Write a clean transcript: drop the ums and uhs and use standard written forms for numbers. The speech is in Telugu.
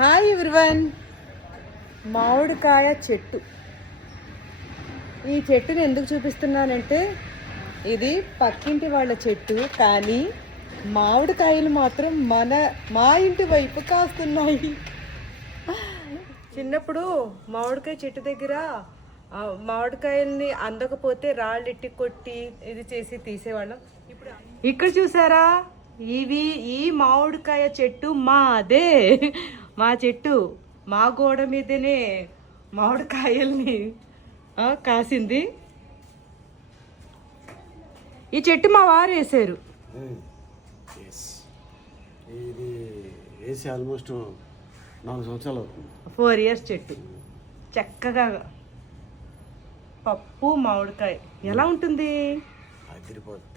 Hi everyone. మామిడికాయ చెట్టు. ఈ చెట్టుని ఎందుకు చూపిస్తున్నానంటే ఇది పక్కింటి వాళ్ళ చెట్టు, కానీ మామిడికాయలు మాత్రం మా ఇంటి వైపు కాస్తున్నాయి. చిన్నప్పుడు మామిడికాయ చెట్టు దగ్గర మామిడికాయల్ని అందకపోతే రాళ్ళెట్టి కొట్టి ఇది చేసి తీసేవాళ్ళం. ఇప్పుడు ఇక్కడ చూసారా, ఈ మామిడికాయ చెట్టు మాదే. మా చెట్టు మా గోడ మీదనే మామిడికాయల్ని కాసింది. ఈ చెట్టు మా వారు వేసారు. ఇది వేసి ఆల్మోస్ట్ 4 సంవత్సరాలు అవుతుంది. 4 years చెట్టు. చక్కగా పప్పు మామిడికాయ ఎలా ఉంటుంది? అదిరిపోతుంది.